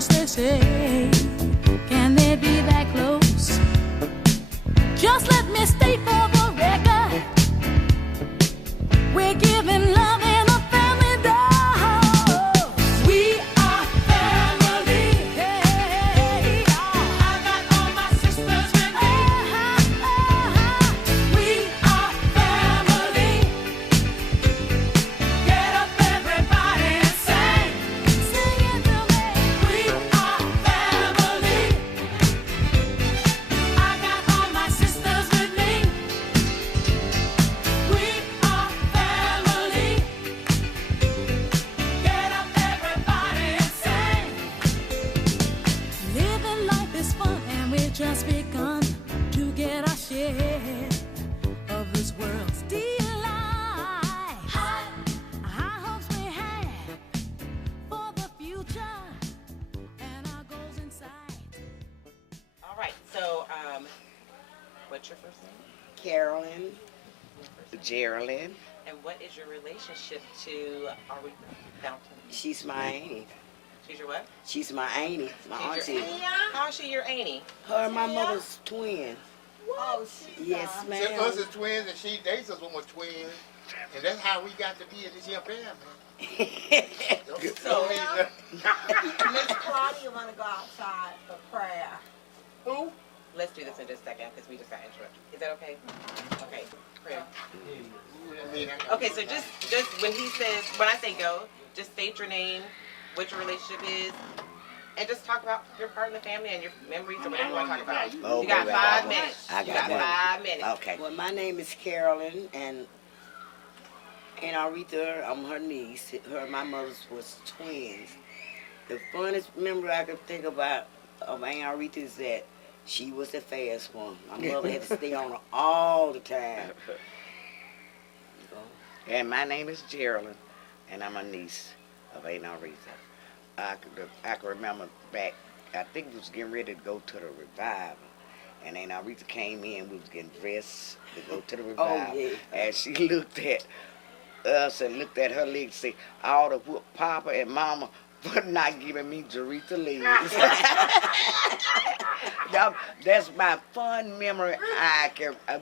close, they say. Can they be that close? Just let me state for the record, we're giving love in a family dose. We are family. Hey, I got all my sisters with me. We are family. Get up, everybody, and sing. Sing it to me. We are family. I got all my sisters with me. We are family. Get up, everybody, and sing. Living life is fun, and we just begun to get our share of this world's delight. High hopes we have for the future, and our goals in sight. All right, so what's your first name? Carolyn, Your first name? Geraldine. And what is your relationship to Aretha Fountain? She's my auntie. She's your what? She's my auntie, my She's your auntie. auntie. How is she your auntie? Her and my mother's twin. Oh, Yes, Us ma'am. is twins and she dates us when we're twins. And that's how we got to be in this here family. So, Miss Claudia want to go outside for prayer. Who? let's do this in just a second because we just got interrupted. Is that okay? Okay, prayer. Okay, so just when he says, when I say go, just state your name, what your relationship is, and just talk about your part in the family and your memories or whatever you want to talk about. Oh, You got baby, 5 minutes. I You got got 5 minutes. Okay. Well, my name is Carolyn, and Aretha, I'm her niece. Her and my mother's was twins. The funnest memory I could think about of Aunt Aretha is that she was the fast one. My mother had to stay on her all the time. And my name is Geraldine, and I'm a niece of Aunt Aretha. I can remember back, I think we was getting ready to go to the revival, and Aunt Aretha came in, we was getting dressed to go to the revival, Oh, yeah. and she looked at us and looked at her legs and said, I ought to whoop Papa and Mama for not giving me Aretha legs. That's my fun memory.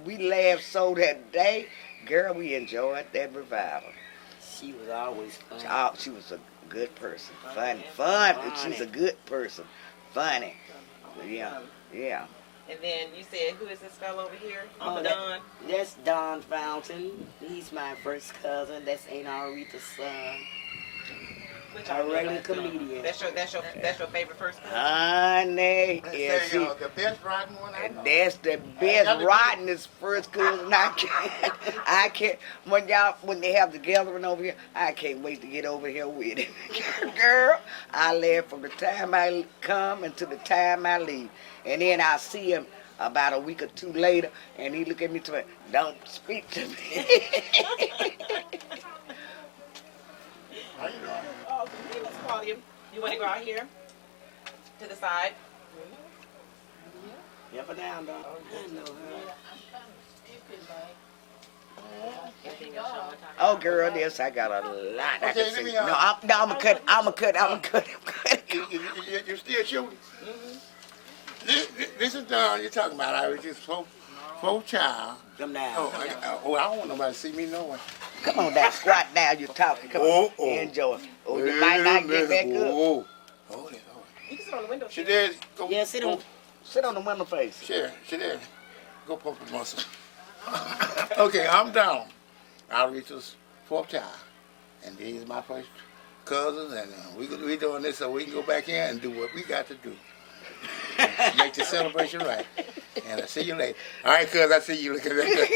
We laughed so that day. Girl, we enjoyed that revival. She was always fun. She was a good person. Fun. She's a good person. Funny. Yeah. Yeah. And then you said, who is this fellow over here? Uncle that- Don? That's Don Fountain. He's my first cousin. That's Aunt Aretha's son. Which A I know regular that's comedian. That's your favorite first cousin? Honey. Yeah, see, The best riding one I know. that's the best rottenest first cousin I can't when they have the gathering over here, I can't wait to get over here with it. Girl, I laugh from the time I come until the time I leave. And then I see him about a week or two later and he look at me and say, don't speak to me. Oh, hey, Miss Claudia. You want to go out here? To the side? Up and down, Don. I know her. Anything else y'all want to talk Oh, about? girl, yes, I got a lot I Okay, can let say. me, No, I'm a cut. You're still shooting? This is Don you're talking about. I was just four child. Come down. I don't want nobody to see me knowing. Come on down, squat down, you're talking. Come on, enjoy. Oh, you might not get back up. Hold it. You can sit on the window She seat. did. Go, Yeah, sit on. Sit on the window face. She did. Go pump the muscle. Okay, I'm down. Aretha's fourth child. And these my first cousins, and we doing this so we can go back in and do what we got to do. Make the celebration right. And I'll see you later. All right, cuz, I see you looking at that.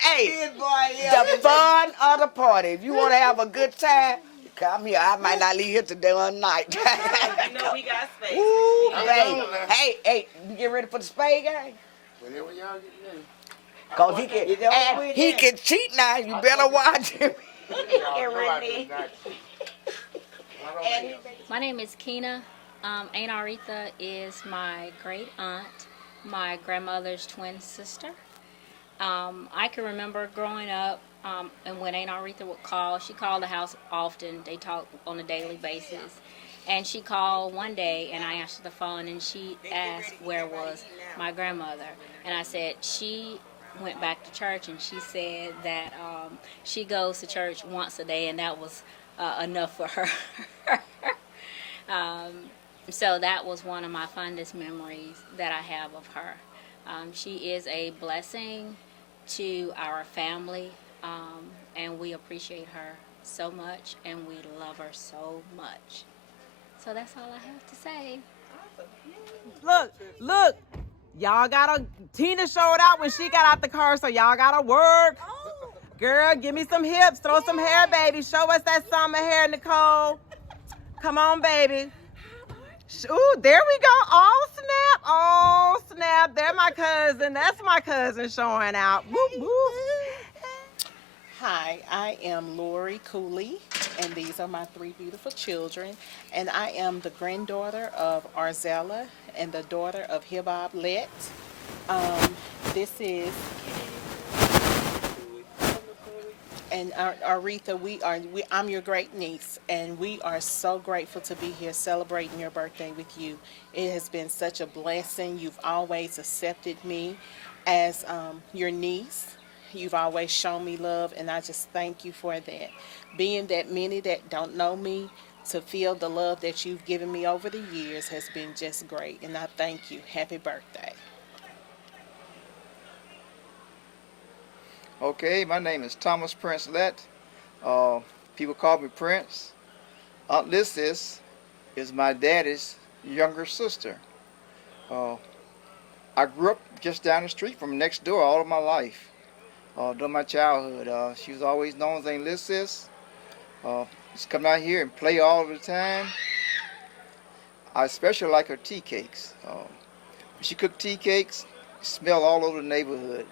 Hey, the fun of the party. If you want to have a good time, come here. I might not leave here today one night. You know we got space. Ooh, I baby. know that. Hey, you get ready for the spade game? Whenever y'all get ready. Cause he can cheat now. You better watch him. Get ready. And My name is Keena. Aunt Aretha is my great aunt, my grandmother's twin sister. I can remember growing up And when Aunt Aretha would call, she called the house often. They talk on a daily basis. And she called one day, and I answered the phone, and she asked where was my grandmother. And I said, she went back to church, and she said that she goes to church once a day, and that was enough for her. um, so that was one of my fondest memories that I have of her. She is a blessing to our family, and we appreciate her so much, and we love her so much. So that's all I have to say. Look, y'all gotta, Tina showed out when she got out the car, so y'all gotta work. Girl, give me some hips, throw some hair, baby. Show us that summer hair, Nicole. Come on, baby. Ooh, there we go. Oh, snap. Oh, snap. There my cousin. That's my cousin showing out. Whoop, whoop. Hi, I am Lori Cooley, and these are my 3 beautiful children. And I am the granddaughter of Arzella and the daughter of Hibob Lett. This is, and Aretha, I'm your great niece, and we are so grateful to be here celebrating your birthday with you. It has been such a blessing. You've always accepted me as your niece. You've always shown me love, and I just thank you for that. Being that many that don't know me, to feel the love that you've given me over the years has been just great, and I thank you. Happy birthday. Okay, my name is Thomas Prince Lett. People call me Prince. Aunt Lissis is my daddy's younger sister. I grew up just down the street from next door all of my life. During my childhood, she was always known as Aunt Lissis. Just come out here and play all the time. I especially like her tea cakes. When she cooked tea cakes, it smelled all over the neighborhood.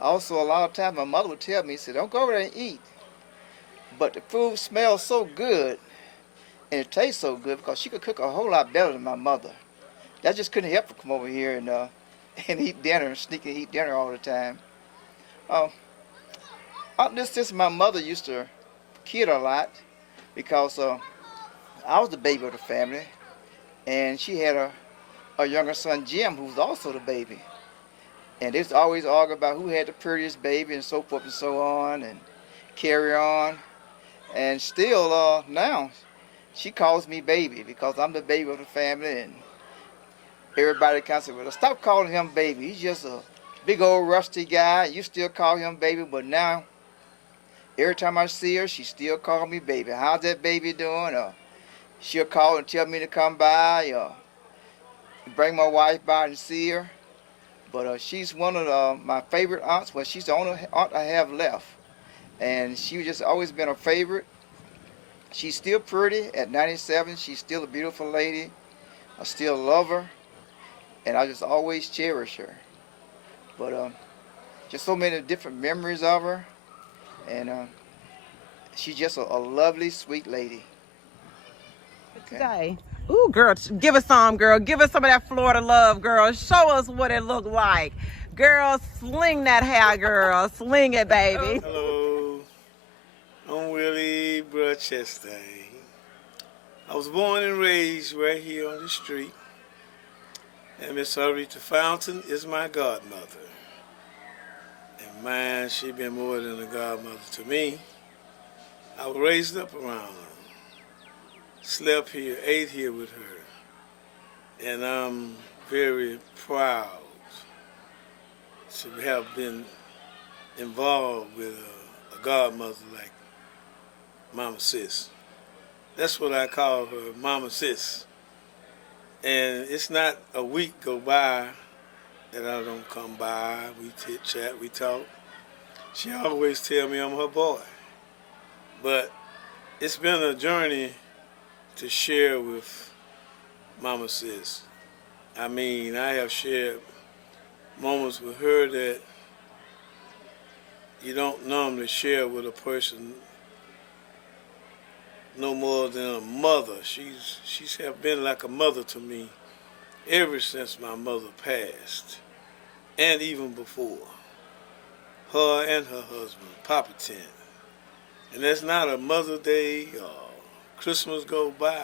Also, a lot of times my mother would tell me, "Don't go over there and eat." But the food smells so good and it tastes so good because she could cook a whole lot better than my mother. That just couldn't help her come over here and and eat dinner, sneak and eat dinner all the time. This my mother used to kid a lot because I was the baby of the family, and she had a younger son, Jim, who was also the baby. And they was always arguing about who had the prettiest baby and so forth and so on and carry on. And still now, she calls me baby because I'm the baby of the family, and everybody kind of said, "Well, stop calling him baby. He's just a big old rusty guy. You still call him baby." But now, every time I see her, she still calls me baby. "How's that baby doing?" She'll call and tell me to come by, bring my wife by and see her. But she's one of my favorite aunts. Well, she's the only aunt I have left. And she's just always been a favorite. She's still pretty at 97. She's still a beautiful lady. I still love her. And I just always cherish her. But just so many different memories of her. And she's just a lovely, sweet lady. Okay. Ooh, girl, give us some, girl. Give us some of that Florida love, girl. Show us what it looked like. Girl, sling that hair, girl. Sling it, baby. Hello, I'm Willie Brochester. I was born and raised right here on the street. And Miss Aretha Fountain is my godmother. And man, she been more than a godmother to me. I was raised up around her. Slept here, ate here with her, and I'm very proud to have been involved with a godmother like Mama Sis. That's what I call her, Mama Sis. And it's not a week go by that I don't come by. We chit-chat, we talk. She always tell me I'm her boy. But it's been a journey to share with Mama Sis. I mean, I have shared moments with her that you don't normally share with a person no more than a mother. She's have been like a mother to me ever since my mother passed, and even before. her and her husband, Papa 10. And that's not a Mother's Day or Christmas go by,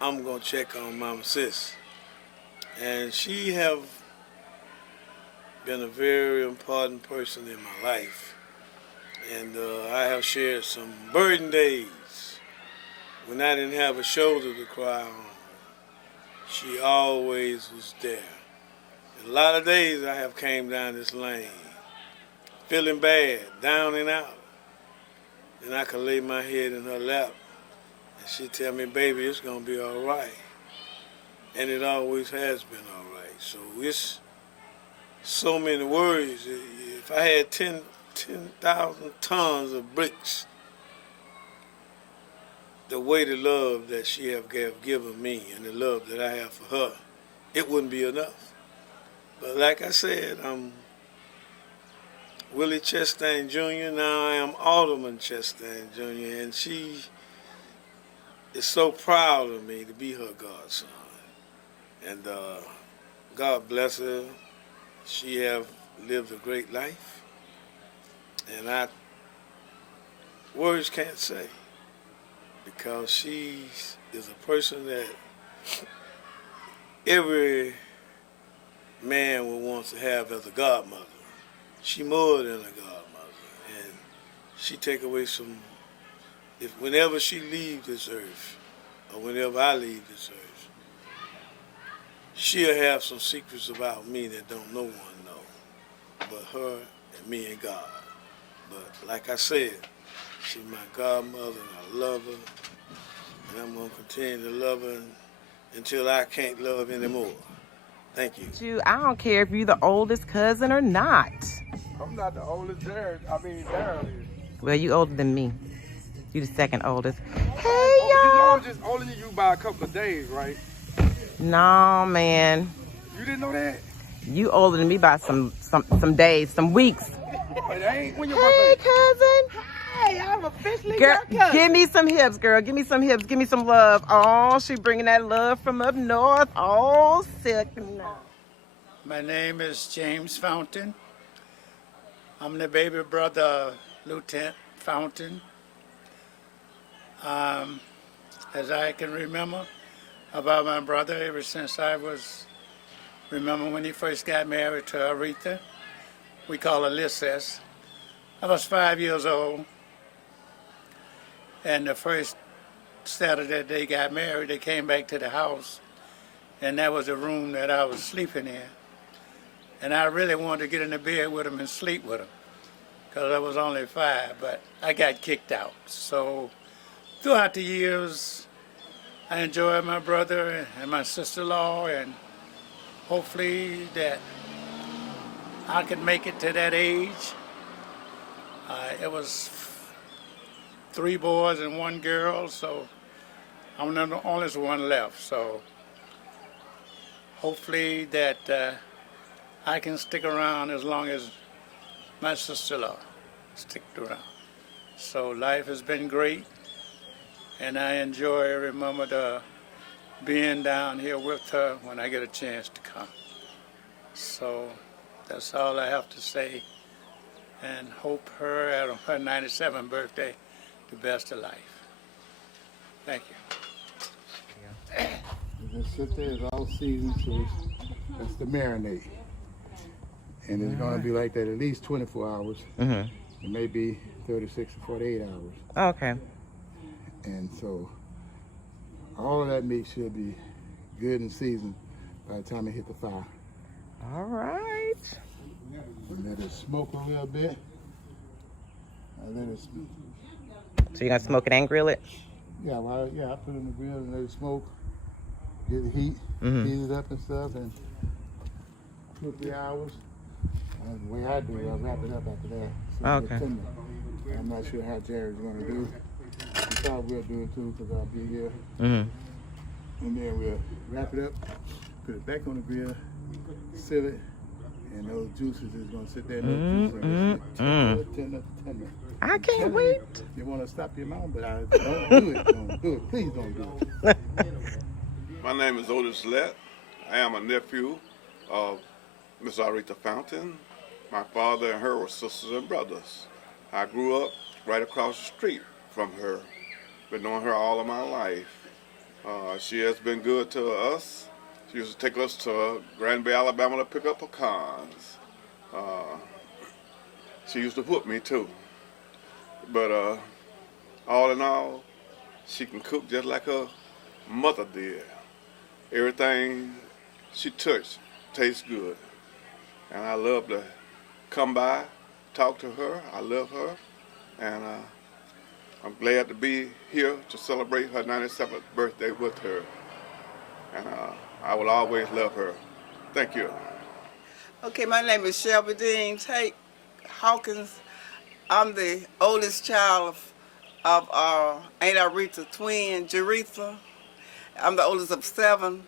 I'm going to check on Mama Sis. And she have been a very important person in my life. And I have shared some burden days when I didn't have a shoulder to cry on. She always was there. And a lot of days I have came down this lane, feeling bad, down and out. And I could lay my head in her lap, and she'd tell me, baby, it's going to be all right. And it always has been all right. So it's so many worries. If I had 10,000 tons of bricks, the weight of love that she have given me and the love that I have for her, it wouldn't be enough. But like I said, I'm Willie Chastain Jr. Now I am Alderman Chastain Jr. And she is so proud of me to be her godson. And God bless her. She have lived a great life. And words can't say. Because she is a person that every man would want to have as a godmother. She more than a godmother, and she take away some. Whenever she leaves this earth, or whenever I leave this earth, she'll have some secrets about me that don't no one know, but her and me and God. But like I said, she's my godmother, and I love her, and I'm gonna continue to love her until I can't love anymore. Thank you. I don't care if you're the oldest cousin or not. I'm not the oldest, Daryl is. Well, you older than me. You the second oldest. Hey, You know y'all. I'm just older than you by a couple of days, right? No, man. You didn't know that? You older than me by some days, some weeks. But that ain't when your Hey, birthday. cousin. Hey, I'm officially Girl, your cousin. give me some hips, girl. Give me some hips. Give me some love. Oh, she bringing that love from up north. Oh, sick now. My name is James Fountain. I'm the baby brother of Lieutenant Fountain. As I can remember about my brother, ever since remember when he first got married to Aretha, we call her Lisses. I was 5 years old, and the first Saturday they got married, they came back to the house, and that was the room that I was sleeping in. And I really wanted to get in the bed with him and sleep with him, because I was only 5, but I got kicked out. So throughout the years, I enjoyed my brother and my sister-in-law, and hopefully that I could make it to that age. It was 3 boys and 1 girl, so I'm the only one left. So hopefully that I can stick around as long as my sister-in-law sticked around. So life has been great, and I enjoy every moment of being down here with her when I get a chance to come. So that's all I have to say, and hope her at her 97th birthday the best of life. Thank you. This sit there is all season, so that's the marinade. And it's going to be like that at least 24 hours. Mm-hmm. It may be 36 or 48 hours. Okay. And so all of that meat should be good and seasoned by the time it hit the fire. All right. And let it smoke a little bit. So you're gonna smoke it and grill it? Yeah, I put it in the grill and let it smoke. Get the heat, heat it up and stuff, and 2 or 3 hours. And the way I do it, I wrap it up after that. So Okay. it's tender. I'm not sure how Jerry's gonna do. He probably will do it too, because I'll be here. Mm-hmm. And then we'll wrap it up, put it back on the grill, seal it, and those juices is gonna sit there. Tender. I can't wait. You want to stop your mouth, but don't do it. Don't do it. Please don't do it. My name is Otis Lett. I am a nephew of Miss Aretha Fountain, My father and her were sisters and brothers. I grew up right across the street from her. Been knowing her all of my life. She has been good to us. She used to take us to Granby, Alabama to pick up pecans. She used to whoop me too. But all in all, she can cook just like her mother did. Everything she touched tastes good. And I love to come by, talk to her. I love her. And I'm glad to be here to celebrate her 97th birthday with her. And I will always love her. Thank you. Okay, my name is Shelby Dean Tate Hawkins. I'm the oldest child of Aunt Aretha's twin, Aretha. I'm the oldest of 7.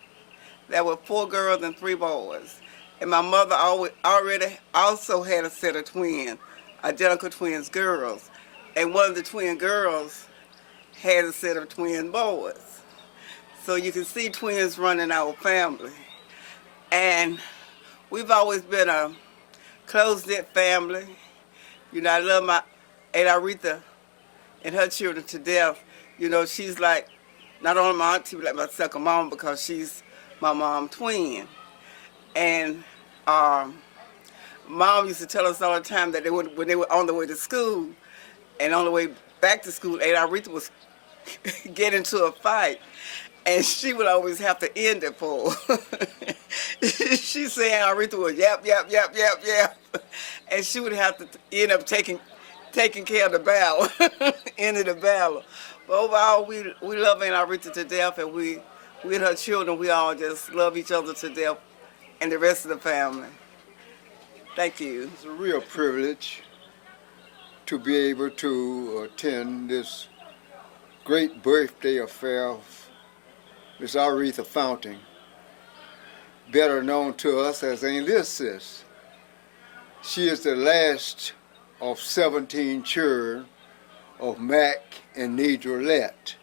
There were 4 girls and 3 boys. And my mother already also had a set of twins, identical twins girls. And one of the twin girls had a set of twin boys. So you can see twins running our family. And we've always been a close-knit family. You know, I love my Aunt Aretha and her children to death. You know, she's like, not only my auntie, but like my second mom because she's my mom twin. And Mom used to tell us all the time that when they were on the way to school and on the way back to school, Aunt Aretha was get into a fight. And she would always have to end it for her. She said Aunt Aretha would yap, yap, yap, yap, yap. And she would have to end up taking care of the battle, ending the battle. But overall, we love Aunt Aretha to death, and we and her children, we all just love each other to death, and the rest of the family. Thank you. It's a real privilege to be able to attend this great birthday affair of Miss Aretha Fountain, better known to us as Aunt Sis. She is the last of 17 children of Mac and Nedra Lett.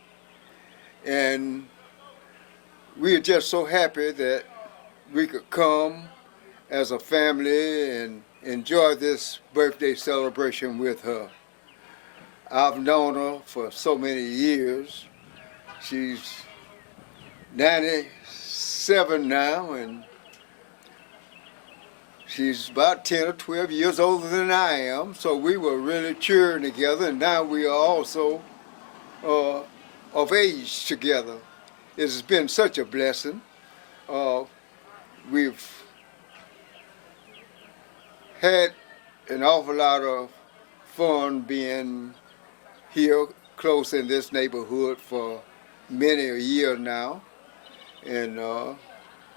And we are just so happy that we could come as a family and enjoy this birthday celebration with her. I've known her for so many years. She's 97 now, and she's about 10 or 12 years older than I am, so we were really cheering together, and now we are also of age together. It's been such a blessing. We've had an awful lot of fun being here close in this neighborhood for many a year now. And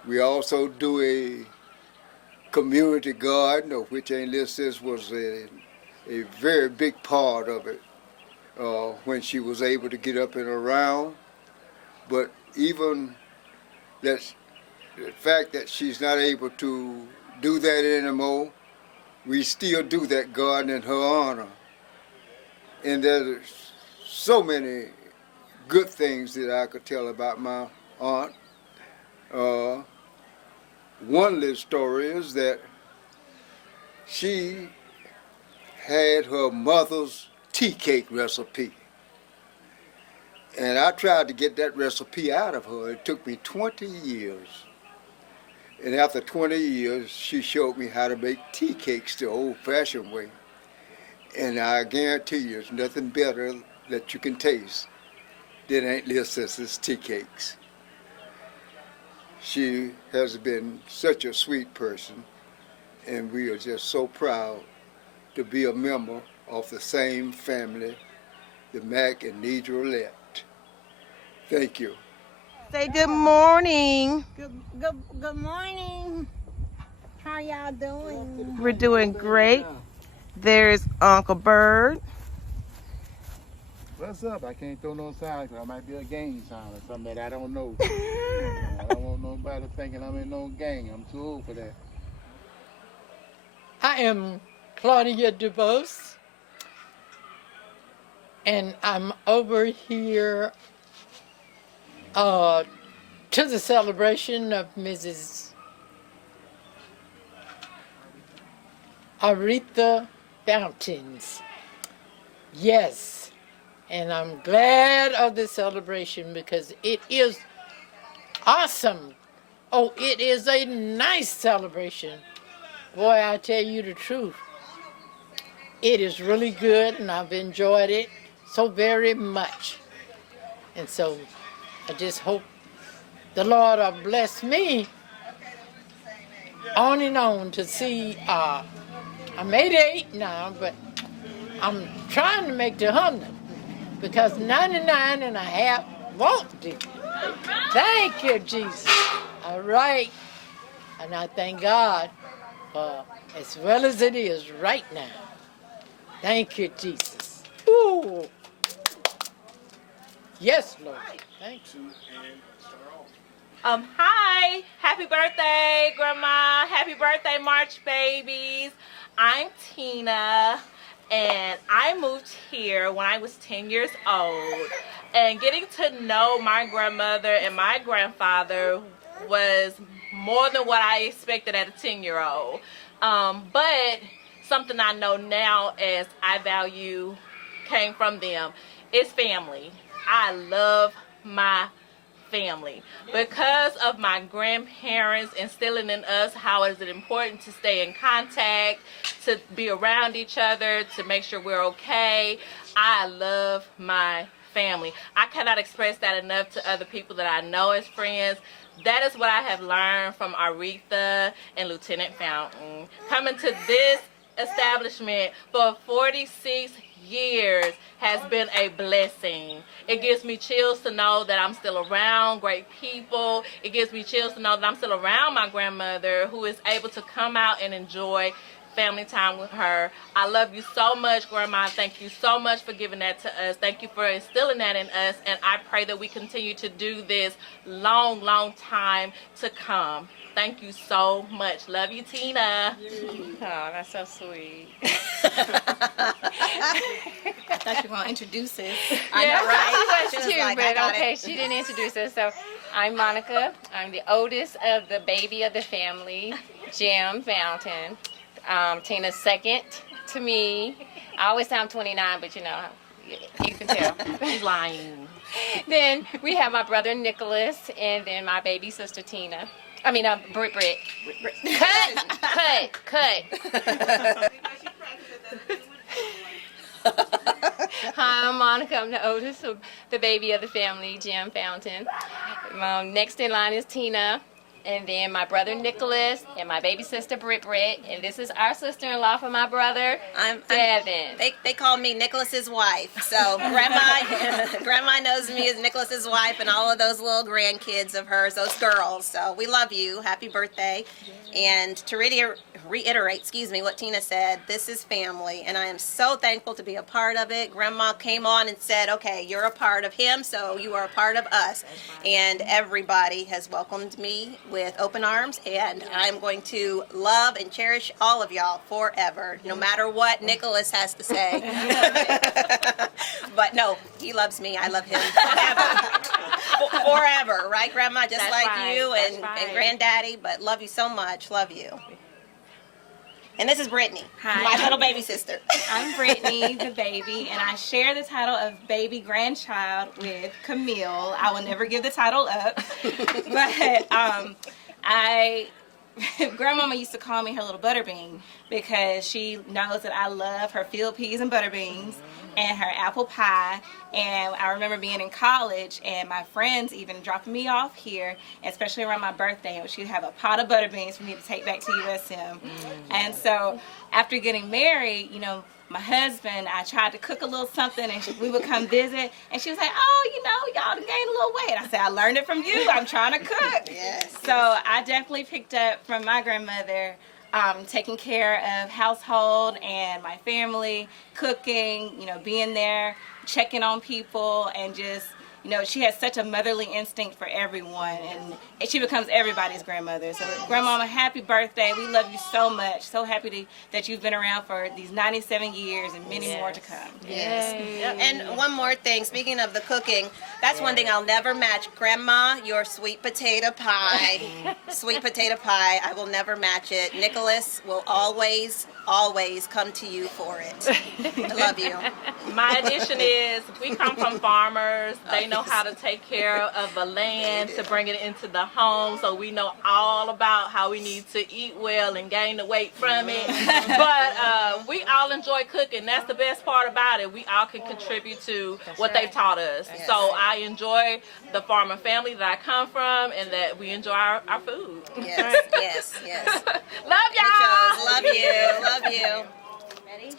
we also do a community garden, of which Aunt Sis was a very big part of it when she was able to get up and around. But even the fact that she's not able to do that anymore, we still do that garden in her honor. And there's so many good things that I could tell about my aunt. One little story is that she had her mother's tea cake recipe. And I tried to get that recipe out of her. It took me 20 years. And after 20 years, she showed me how to make tea cakes the old-fashioned way. And I guarantee you, there's nothing better that you can taste than Aunt Sis's tea cakes. She has been such a sweet person, and we are just so proud to be a member of the same family, the Mac and Nedra Lett. Thank you. Say good morning. Good morning. How y'all doing? We're doing great. There's Uncle Bird. What's up? I can't throw no sound because I might be a gang sound or something that I don't know. I don't want nobody thinking I'm in no gang. I'm too old for that. I am Claudia DuBose, and I'm over here to the celebration of Mrs. Aretha Fountains. Yes, and I'm glad of this celebration because it is awesome. Oh, it is a nice celebration. Boy, I tell you the truth. It is really good, and I've enjoyed it so very much. And so I just hope the Lord will bless me on and on to see, I'm 88 now, but I'm trying to make the 100 because 99 and a half won't do. Thank you, Jesus. All right. And I thank God for as well as it is right now. Thank you, Jesus. Ooh. Yes, Lord. Thank you. Hi, happy birthday, Grandma. Happy birthday, March babies. I'm Tina, and I moved here when I was 10 years old. And getting to know my grandmother and my grandfather was more than what I expected at a 10-year-old. But something I know now as I value came from them is family. I love my family because of my grandparents instilling in us how is it important to stay in contact, to be around each other, to make sure we're okay. I love my family. I cannot express that enough to other people that I know as friends. That is what I have learned from Aretha and Lieutenant Fountain. Coming to this establishment for 46 years has been a blessing. It gives me chills to know that I'm still around great people. It gives me chills to know that I'm still around my grandmother who is able to come out and enjoy family time with her. I love you so much, Grandma. Thank you so much for giving that to us. Thank you for instilling that in us, and I pray that we continue to do this long, long time to come. Thank you so much. Love you, Tina. Oh, that's so sweet. I thought you were going to introduce us. I know, right? She was She was too, like, but I got okay, it. she didn't introduce us. So I'm Monica. I'm the oldest of the baby of the family, Jim Fountain. Tina's second to me. I always say I'm 29, but you know, you can tell. She's lying. Then we have my brother Nicholas, and then my baby sister Tina. I mean, Britt. Cut. Hi, I'm Monica. I'm the oldest of the baby of the family, Jim Fountain. Next in line is Tina, and then my brother Nicholas, and my baby sister Britt. And this is our sister-in-law for my brother, Devin. They call me Nicholas's wife. So grandma knows me as Nicholas's wife, and all of those little grandkids of hers, those girls. So we love you. Happy birthday. And to reiterate, what Tina said, this is family, and I am so thankful to be a part of it. Grandma came on and said, okay, you're a part of him, so you are a part of us. And everybody has welcomed me with open arms, and I'm going to love and cherish all of y'all forever, no matter what Nicholas has to say. But no, he loves me. I love him forever. Forever, right, Grandma? Just That's like right. you That's and right. Granddaddy, but love you so much. Love you. And this is Brittany, my little baby sister. I'm Brittany, the baby, and I share the title of baby grandchild with Camille. I will never give the title up, but Grandmama used to call me her little butterbean because she knows that I love her field peas and butter beans and her apple pie. And I remember being in college and my friends even dropping me off here, especially around my birthday, and she'd have a pot of butter beans for me to take back to USM. And so after getting married, you know, my husband, I tried to cook a little something, and we would come visit, and she was like, oh, you know, y'all done gained a little weight. I said, I learned it from you. I'm trying to cook. Yes. So I definitely picked up from my grandmother, taking care of household and my family, cooking, you know, being there, checking on people, and just you know, she has such a motherly instinct for everyone, and she becomes everybody's grandmother. So, Grandmama, happy birthday. We love you so much. So happy that you've been around for these 97 years and many more to come. Yes. And one more thing, speaking of the cooking, that's one thing I'll never match. Grandma, your sweet potato pie. Sweet potato pie, I will never match it. Nicholas will always come to you for it. I love you. My addition is we come from farmers. They know how to take care of the land to bring it into the home, so we know all about how we need to eat well and gain the weight from it. But we all enjoy cooking. That's the best part about it. We all can contribute to what they've taught us. Yes. So I enjoy the farmer family that I come from, and that we enjoy our food. Yes, yes, yes. Love y'all. Love you. Love you. Ready?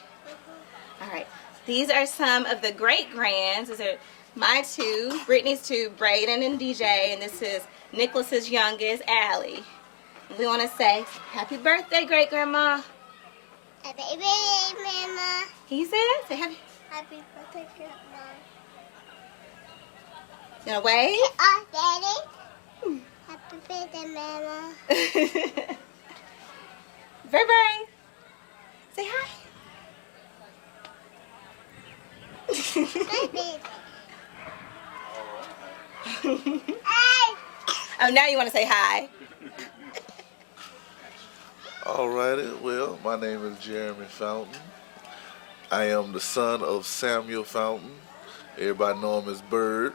All right. These are some of the great-grands. These are my two, Brittany's two, Braden and DJ, and this is Nicholas's youngest, Allie. We want to say, happy birthday, great-grandma. Happy birthday, Mama. He said, say happy. Happy birthday, Grandma. You want to wave? Daddy. Happy birthday, Mama. Bye-bye. Say hi. Oh, now you want to say hi. Alrighty, well, my name is Jeremy Fountain. I am the son of Samuel Fountain. Everybody know him as Bird.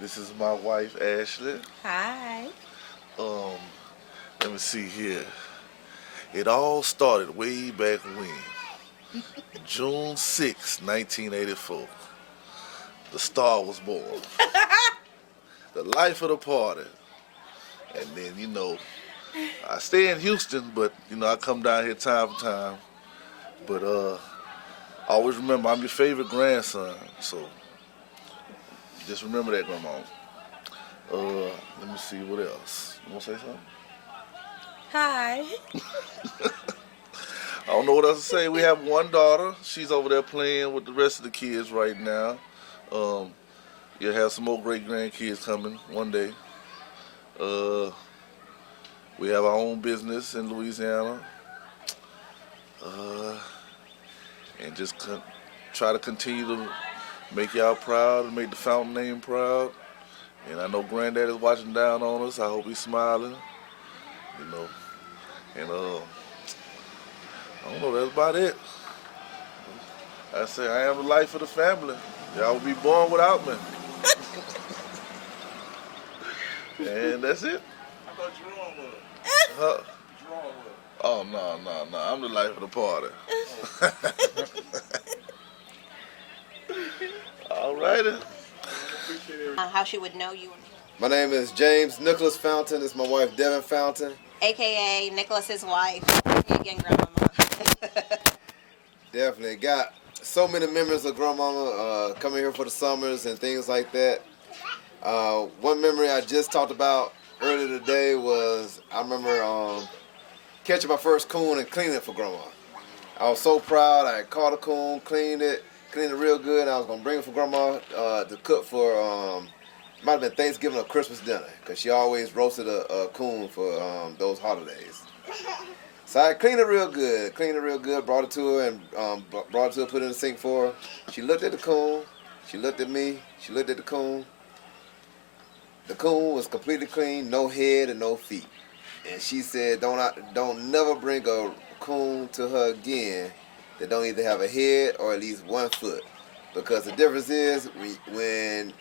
This is my wife, Ashley. Hi. Let me see here. It all started way back when. June 6, 1984. The star was born. The life of the party. And then, you know, I stay in Houston, but, you know, I come down here time to time. But always remember, I'm your favorite grandson. So just remember that, Grandma. Let me see, what else? You want to say something? Hi. I don't know what else to say. We have one daughter. She's over there playing with the rest of the kids right now. You'll have some more great grandkids coming one day. We have our own business in Louisiana. And just try to continue to make y'all proud and make the Fountain name proud. And I know Granddad is watching down on us. I hope he's smiling. You know. And I don't know, that's about it. I say I am the life of the family. Y'all will be born without me. And that's it. I thought Jerome was. Huh? Jerome was. Oh, no. I'm the life of the party. All righty. How she would know you. My name is James Nicholas Fountain. This is my wife, Devin Fountain. AKA Nicholas's wife. You again, Grandmama. Definitely. Got so many memories of Grandmama coming here for the summers and things like that. One memory I just talked about earlier today was I remember catching my first coon and cleaning it for Grandma. I was so proud. I had caught a coon, cleaned it real good. I was going to bring it for Grandma to cook for, might have been Thanksgiving or Christmas dinner, because she always roasted a coon for those holidays. So I cleaned it real good, brought it to her, and put it in the sink for her. She looked at the coon, she looked at me, she looked at the coon. The coon was completely clean, no head and no feet. And she said, don't never bring a coon to her again that don't either have a head or at least 1 foot. Because the difference is when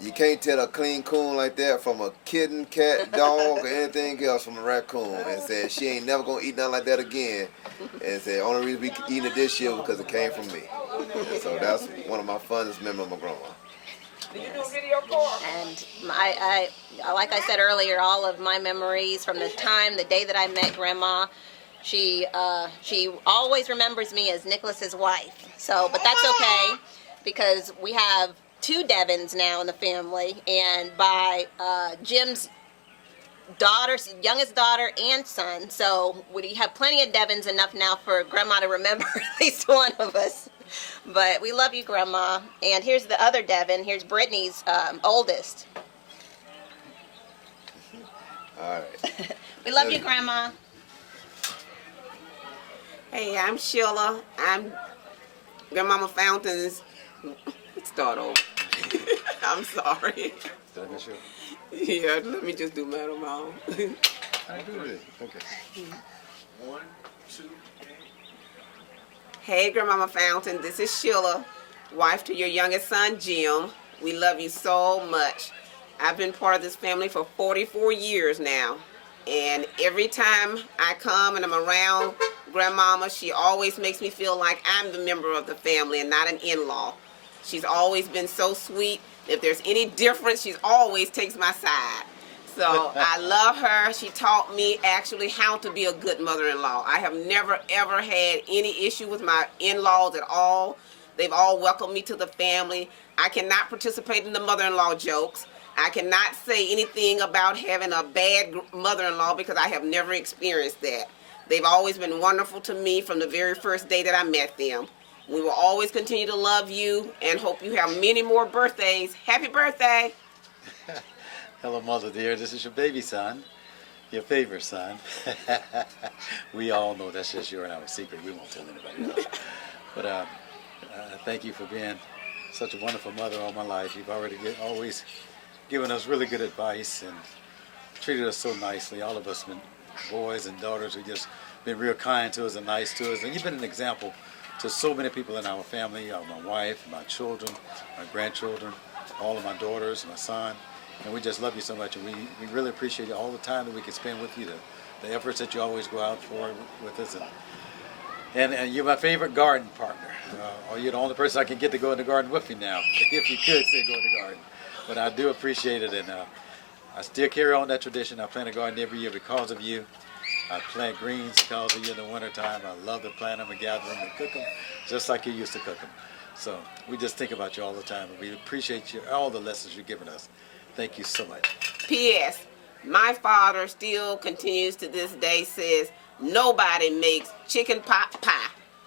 you can't tell a clean coon like that from a kitten, cat, dog, or anything else from a raccoon. And said she ain't never gonna eat nothing like that again. And said only reason we eating it this year because it came from me. And so that's one of my funnest memories of my grandma. Did you do a video for her? And I, like I said earlier, all of my memories from the day that I met Grandma, she always remembers me as Nicholas's wife. So, but that's okay, because we have 2 Devins now in the family, and by Jim's youngest daughter and son. So we have plenty of Devins, enough now for Grandma to remember at least one of us. But we love you, Grandma. And here's the other Devin. Here's Brittany's oldest. All right. We love you, Grandma. Hey, I'm Sheila. I'm Grandmama Fountain's. Start over. I'm sorry. Yeah, let me just do Madam Mom. I do it. Okay. 1, 2, 3. Hey, Grandmama Fountain. This is Sheila, wife to your youngest son, Jim. We love you so much. I've been part of this family for 44 years now. And every time I come and I'm around Grandmama, she always makes me feel like I'm the member of the family and not an in-law. She's always been so sweet. If there's any difference, she always takes my side. So I love her. She taught me actually how to be a good mother-in-law. I have never, ever had any issue with my in-laws at all. They've all welcomed me to the family. I cannot participate in the mother-in-law jokes. I cannot say anything about having a bad mother-in-law because I have never experienced that. They've always been wonderful to me from the very first day that I met them. We will always continue to love you and hope you have many more birthdays. Happy birthday! Hello, Mother dear. This is your baby son, your favorite son. We all know that's just your and our secret. We won't tell anybody else. But thank you for being such a wonderful mother all my life. You've always given us really good advice and treated us so nicely. All of us been boys and daughters who just been real kind to us and nice to us. And you've been an example to so many people in our family, my wife, my children, my grandchildren, all of my daughters, my son. And we just love you so much. And we really appreciate all the time that we can spend with you, the efforts that you always go out for with us. And you're my favorite garden partner. Or you're the only person I can get to go in the garden with you now, if you could say go in the garden. But I do appreciate it, and I still carry on that tradition. I plant a garden every year because of you. I plant greens because of you in the wintertime. I love to plant them and gather them and cook them, just like you used to cook them. So we just think about you all the time, and we appreciate you, all the lessons you've given us. Thank you so much. P.S. My father still continues to this day, says nobody makes chicken pot pie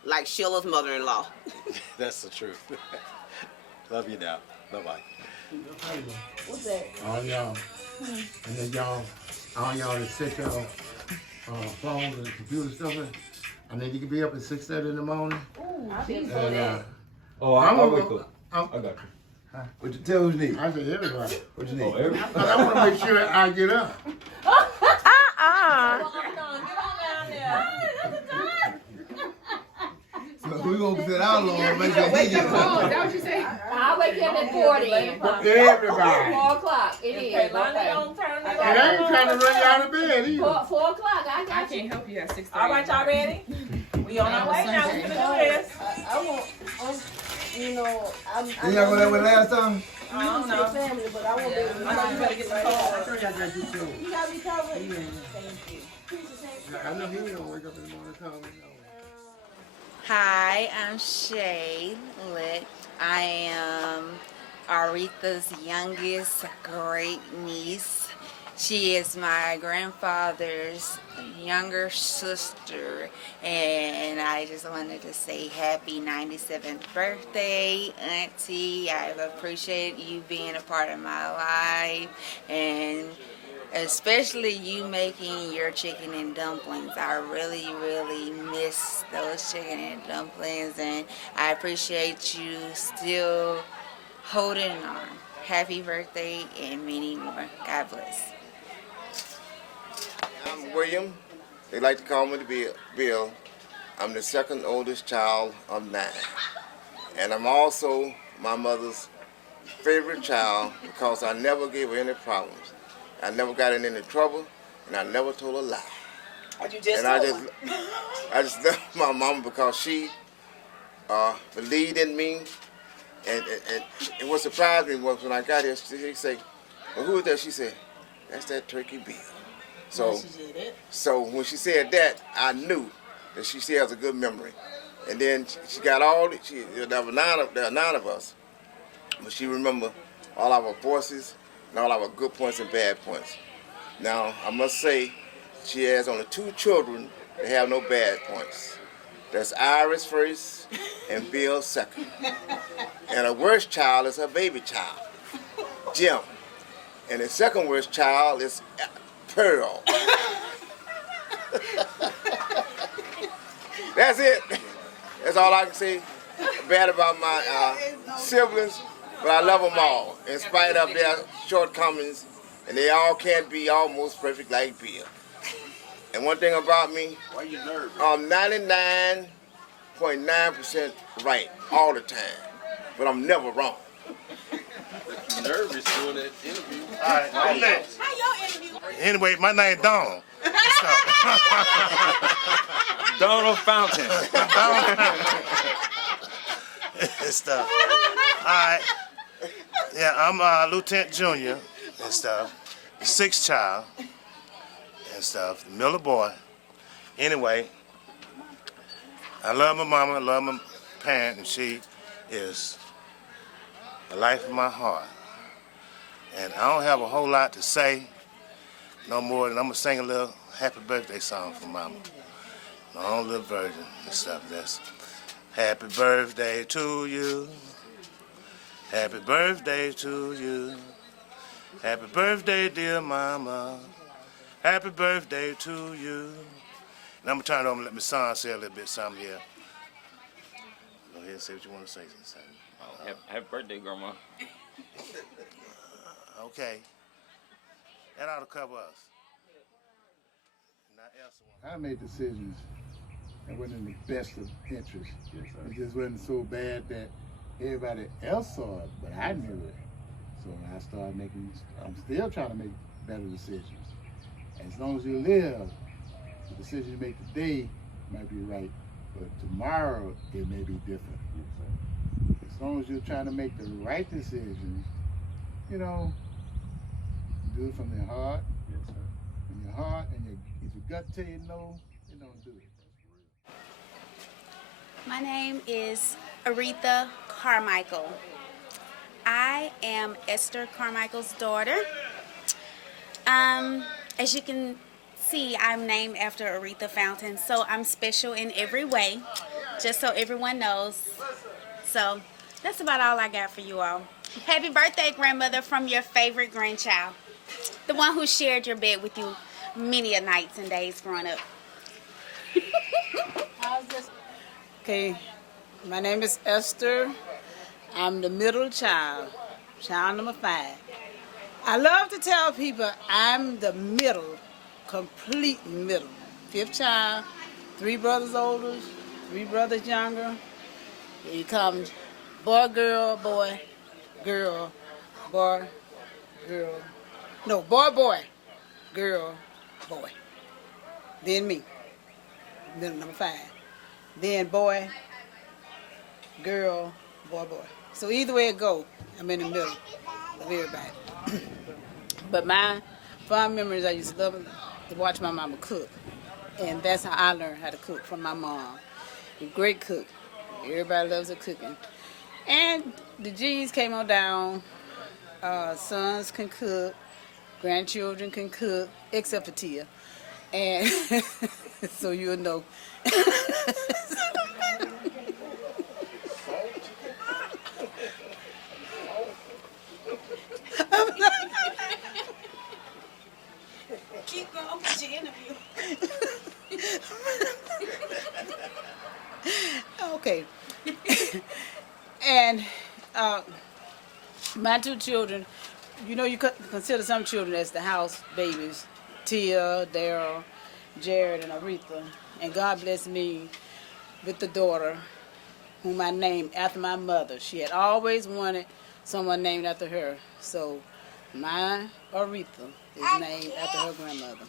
like Sheila's mother-in-law. That's the truth. Love you now. Bye-bye. What's that? All y'all. And then all y'all that set y'all phones and computer stuff in. I need you to be up at 6:30 in the morning. Ooh, And, I'll wake up. I got you. What you tell who you need? I said everybody. What you need? Oh, everybody. But I want to make sure I get up. So we gonna sit out long. Make sure he get Oh, up. that what you say? I'll wake you up at 4 then. Everybody. 4 o'clock. It is. Okay. And I ain't trying to run you out of bed either. 4 o'clock. I got you. I can't help you at 6:30. All right, y'all ready? We on our way now. We finna do this. I want, you know, I'm. You not go that way last time? I don't know. Family, but I won't be able to. I know you better get some cold. I told you I got you too. You got me covered? Yeah. Thank you. I know he don't wake up in the morning calling me. Hi, I'm Shay Litt. I am Aretha's youngest great niece. She is my grandfather's younger sister, and I just wanted to say happy 97th birthday, Auntie. I appreciate you being a part of my life, and especially you making your chicken and dumplings. I really, really miss those chicken and dumplings, and I appreciate you still holding on. Happy birthday and many more. God bless. I'm William. They like to call me Bill. I'm the second oldest child of 9. And I'm also my mother's favorite child because I never gave her any problems. I never got in any trouble, and I never told a lie. I just love my mama because she believed in me. And what surprised me was when I got here, she said, well, who is that? She said, that's that Turkey Bill. So when she said that, I knew that she still has a good memory. And then she got there were 9 of us, but she remembered all our voices and all our good points and bad points. Now, I must say, she has only 2 children that have no bad points. That's Iris first and Bill second. And her worst child is her baby child, Jim. And the second worst child is Pearl. That's it. That's all I can say bad about my siblings, but I love them all, in spite of their shortcomings, and they all can't be almost perfect like Bill. And one thing about me, I'm 99.9% right all the time, but I'm never wrong. Nervous doing that interview. All right, I'm next. Anyway, my name Donald. Donald Fountain. And stuff. All right. Yeah, I'm Lieutenant Junior and stuff. The sixth child and stuff. The Miller boy. Anyway, I love my mama. I love my parent, and she is the life of my heart. And I don't have a whole lot to say, no more than I'm gonna sing a little happy birthday song for mama. My own little version and stuff. That's happy birthday to you. Happy birthday to you. Happy birthday, dear mama. Happy birthday to you. And I'm gonna turn it over and let my son say a little bit something here. Go ahead and say what you want to say. Happy birthday, Grandma. Okay. That ought to cover us. Now, Elsa. I made decisions that wasn't in the best of interest. It just wasn't so bad that everybody else saw it, but I knew it. So I started I'm still trying to make better decisions. As long as you live, the decision you make today might be right, but tomorrow it may be different. As long as you're trying to make the right decisions, you know, do it from your heart. From your heart, and if your gut tell you no, you don't do it. My name is Aretha Carmichael. I am Esther Carmichael's daughter. As you can see, I'm named after Aretha Fountain, so I'm special in every way, just so everyone knows. So that's about all I got for you all. Happy birthday, grandmother, from your favorite grandchild, the one who shared your bed with you many a nights and days growing up. Okay, my name is Esther. I'm the middle child, child number 5. I love to tell people I'm the middle, complete middle. 5th child, 3 brothers older, 3 brothers younger. You come boy, girl, boy, girl, boy, girl. No, boy, boy, girl, boy. Then me, middle number 5. Then boy, girl, boy, boy. So either way it go, I'm in the middle of everybody. But my fond memories, I used to love to watch my mama cook. And that's how I learned how to cook, from my mom. A great cook. Everybody loves her cooking. And the genes came on down. Sons can cook, grandchildren can cook, except for Tia. And so you'll know. Keep going with your interview. Okay. And my 2 children, you know, you consider some children as the house babies. Tia, Daryl, Jared, and Aretha. And God bless me with the daughter whom I named after my mother. She had always wanted someone named after her. So my Aretha is named after her grandmother.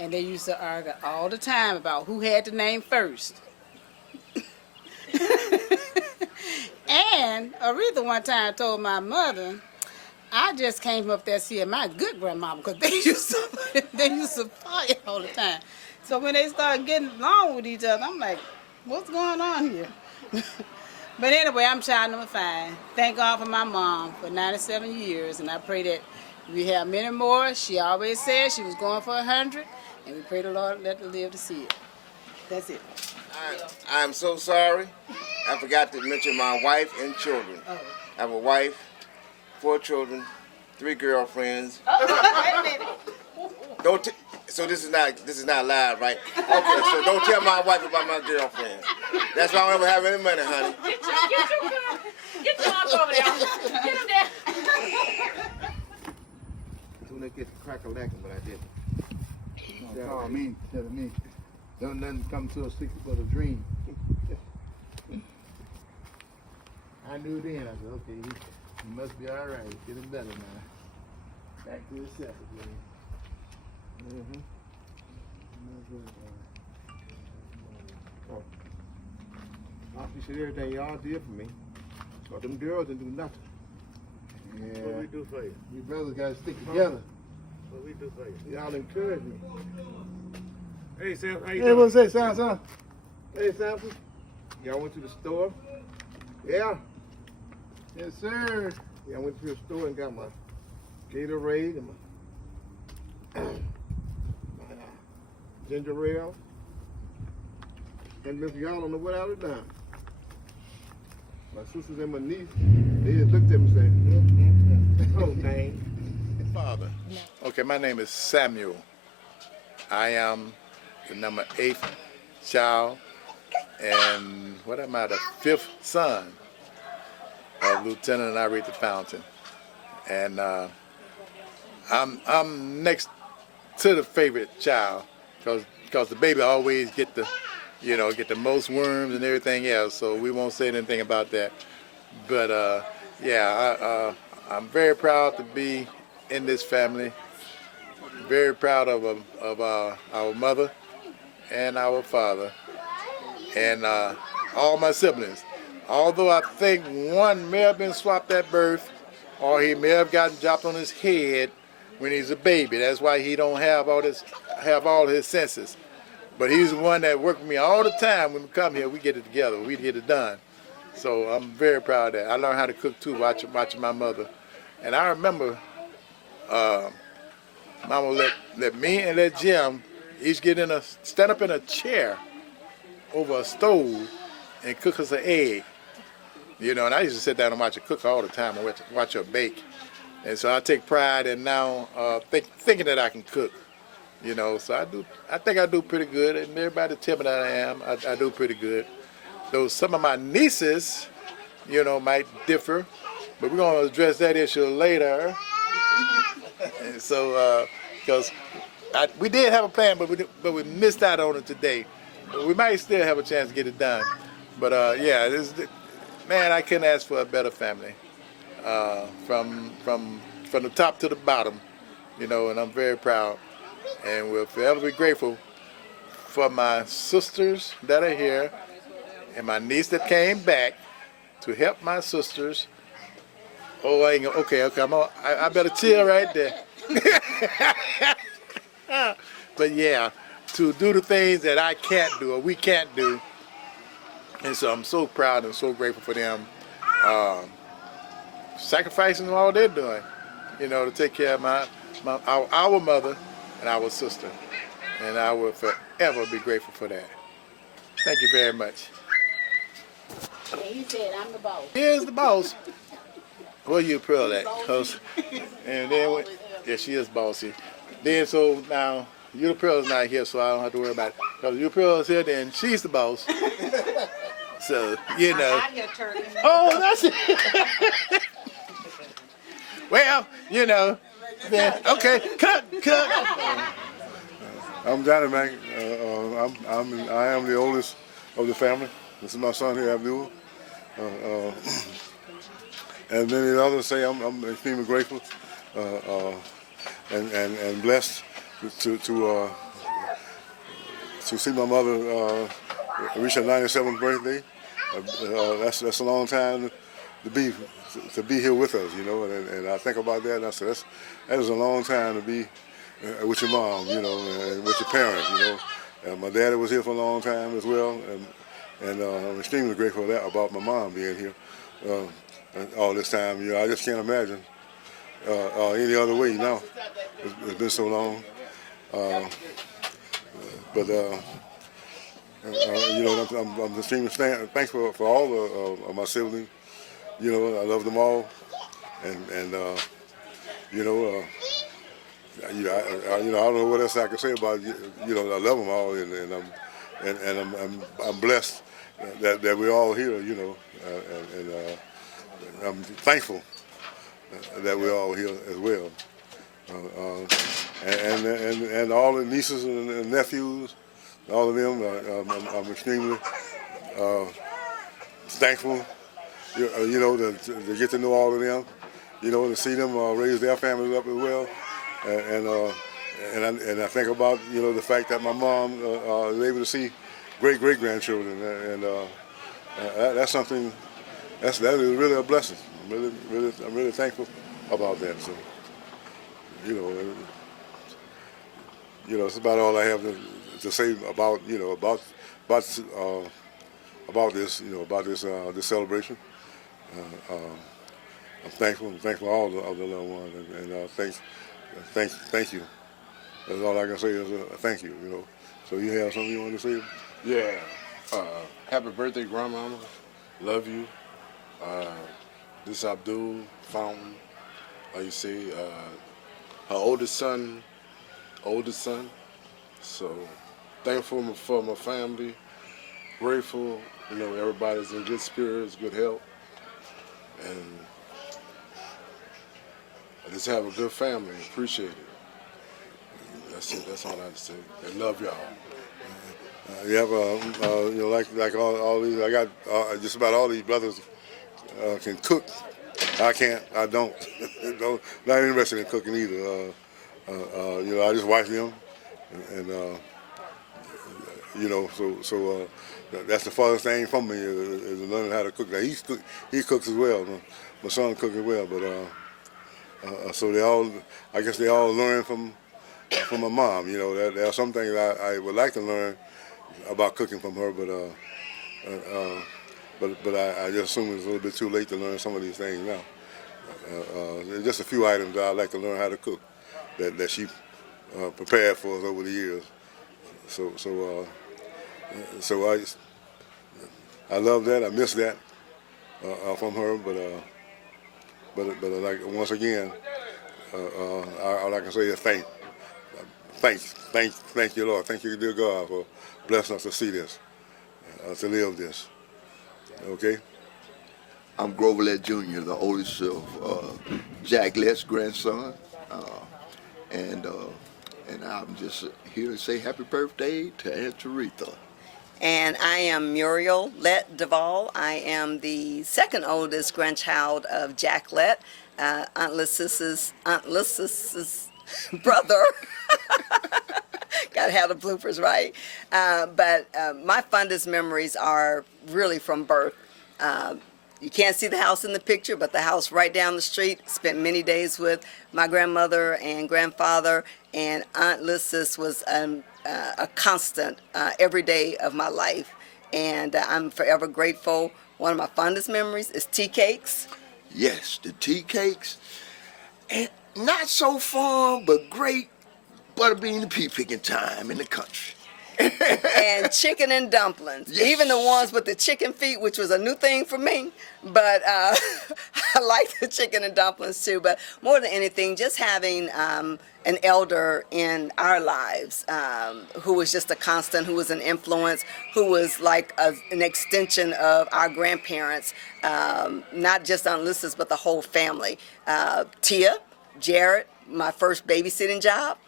And they used to argue all the time about who had the name first. And Aretha one time told my mother, I just came up there seeing my good grandmama, because they used to fight all the time. So when they started getting along with each other, I'm like, what's going on here? But anyway, I'm child number 5. Thank God for my mom for 97 years, and I pray that we have many more. She always said she was going for 100, and we pray the Lord let her live to see it. That's it. I'm so sorry. I forgot to mention my wife and children. I have a wife, 4 children, 3 girlfriends. Wait a minute. So this is not live, right? Okay, so don't tell my wife about my girlfriends. That's why I don't ever have any money, honey. Get your arms over there. Get him there. Soon as get the crack-a-lacking, but I didn't. Don't call me, telling me, don't nothing come to a secret but a dream. I knew then, I said, okay, he must be all right, getting better now. Back to himself again. I appreciate everything y'all did for me. But them girls didn't do nothing. Yeah. What we do for you? You brothers got to stick together. What we do for you? Y'all encourage me. Hey, Sam, how you Hey, doing? what's that, son? Hey, Samson. Y'all went to the store? Yeah. Yes, sir. Yeah, I went to the store and got my Gatorade and my ginger ale. And if y'all don't know what I was done. My sisters and my niece, they just looked at me and said, oh, dang. Father. Okay, my name is Samuel. I am the number 8th child, and what am I, the 5th son of Lieutenant Aretha Fountain. And I'm next to the favorite child, because the baby always get the most worms and everything else. So we won't say anything about that. But I'm very proud to be in this family. Very proud of our mother and our father and all my siblings. Although I think one may have been swapped at birth, or he may have gotten dropped on his head when he's a baby. That's why he don't have all his senses. But he's the one that worked with me all the time. When we come here, we get it together. We get it done. So I'm very proud of that. I learned how to cook too, watching my mother. And I remember Mama let me and let Jim each stand up in a chair over a stove and cook us an egg. And I used to sit down and watch her cook all the time and watch her bake. And so I take pride in now thinking that I can cook. So I think I do pretty good, and everybody tell me that I am. I do pretty good. Though some of my nieces, might differ, but we're going to address that issue later. And so, because we did have a plan, but we missed out on it today. But we might still have a chance to get it done. But man, I couldn't ask for a better family, from the top to the bottom, and I'm very proud. And we'll forever be grateful for my sisters that are here and my niece that came back to help my sisters. Oh, okay, I better chill right there. But yeah, to do the things that I can't do or we can't do. And so I'm so proud and so grateful for them sacrificing all they're doing, to take care of our mother and our sister. And I will forever be grateful for that. Thank you very much. And he said, I'm the boss. Here's the boss. Where you Pearl at? And then, she is bossy. Then so now, you Pearl is not here, so I don't have to worry about it. Because you Pearl is here, then she's the boss. So, Oh, that's it. Well, then, okay, cut. I'm Johnny Mac. I am the oldest of the family. This is my son here, Abdul. And many others say I'm extremely grateful and blessed to see my mother reach her 97th birthday. That's a long time to be here with us, and I think about that and I say that is a long time to be with your mom, and with your parents, And my daddy was here for a long time as well, and I'm extremely grateful for that about my mom being here all this time. I just can't imagine any other way now. It's been so long, but You know, I'm extremely thankful for all of my siblings. You know, I love them all, and you know, I don't know what else I can say about you know, I love them all, and I'm blessed that we're all here. You know, and I'm thankful that we're all here as well. And all the nieces and nephews, all of them, I'm extremely thankful. You know, to get to know all of them. You know, to see them raise their families up as well. And I think about, you know, the fact that my mom is able to see great grandchildren, and that's something that is really a blessing. I'm really thankful about that. So, you know, it's about all I have to say about, you know, about this, you know, about this celebration. I'm thankful for all of the loved ones, and thank you. That's all I can say is thank you. You know. So you have something you want to say? Yeah. Happy birthday, Grandmama. Love you. This is Abdul Fountain. Like you say, her oldest son. So thankful for my family. Grateful. You know, everybody's in good spirits, good health, and I just have a good family. Appreciate it. That's it. That's all I have to say. I love y'all. You know, like all these, I got just about all these brothers can cook. I can't. I don't. Not interested in cooking either. You know, I just watch them, and you know, so that's the farthest thing from me is learning how to cook. Now he cooks as well. My son cooks as well, but so I guess they all learn from my mom. You know, there are some things I would like to learn about cooking from her, but I just assume it's a little bit too late to learn some of these things now. There's just a few items that I'd like to learn how to cook that she prepared for us over the years. So I love that. I miss that from her, but like once again, all I can say is thank you, Lord. Thank you, dear God, for blessing us to see this, to live this. Okay? I'm Grover Lett Jr., the oldest of Jack Lett's grandson, and I'm just here to say happy birthday to Aunt Aretha. And I am Muriel Lett Duvall. I am the second oldest grandchild of Jack Lett, Aunt Lysis's brother. Gotta have the bloopers right. But my fondest memories are really from birth. You can't see the house in the picture, but the house right down the street. Spent many days with my grandmother and grandfather, and Aunt Lysis was a constant every day of my life, and I'm forever grateful. One of my fondest memories is tea cakes. Yes, the tea cakes, and not so fun, but great butterbean and pea picking time in the country. And chicken and dumplings, yes. Even the ones with the chicken feet, which was a new thing for me, but I like the chicken and dumplings too. But more than anything, just having an elder in our lives who was just a constant, who was an influence, who was like an extension of our grandparents, not just on Lysis, but the whole family. Tia, Jared, my first babysitting job.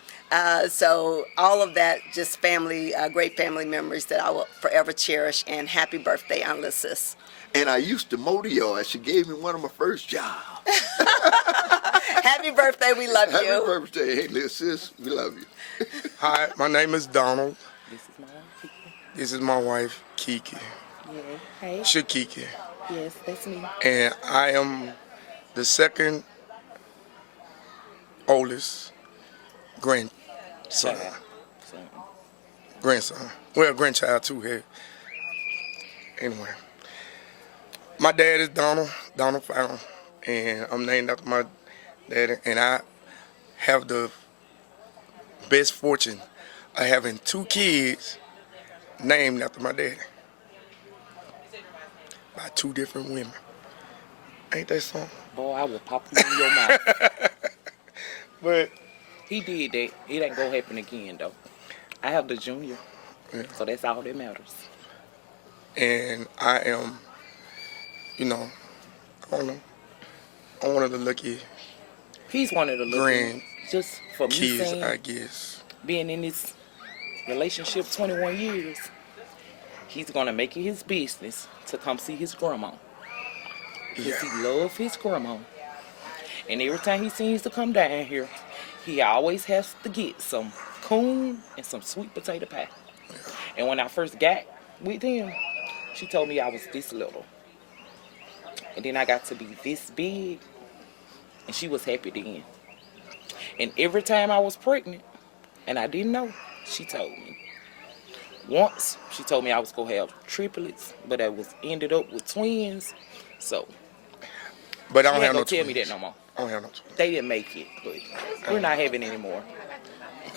So all of that, just family, great family memories that I will forever cherish. And happy birthday, Aunt Lysis. And I used to mow the yard. She gave me one of my first jobs. Happy birthday, we love you. Happy birthday, Lysis, we love you. Hi, my name is Donald. This is my wife, Kiki. Yeah. Hey. Shakiki. Yes, that's me. And I am the second oldest grandson. Well, grandchild too here. Anyway, my dad is Donald Fountain, and I'm named after my daddy, and I have the best fortune of having two kids named after my daddy by 2 different women. Ain't that something? Boy, I will pop you in your mouth. But he did that. It ain't gonna happen again though. I have the junior, so that's all that matters. And I am, you know, I don't know. I'm one of the lucky. He's one of the lucky. Just for me kids, saying, I guess. Being in this relationship 21 years, he's gonna make it his business to come see his grandma. Because he loves his grandma. And every time he seems to come down here, he always has to get some coon and some sweet potato pie. And when I first got with him, she told me I was this little. And then I got to be this big, and she was happy then. And every time I was pregnant, and I didn't know, she told me. Once, she told me I was going to have triplets, but I was ended up with twins. So, but I don't she have no ain't gonna tell twins. me that no more. I don't have no twins. They didn't make it, but we're not having any more.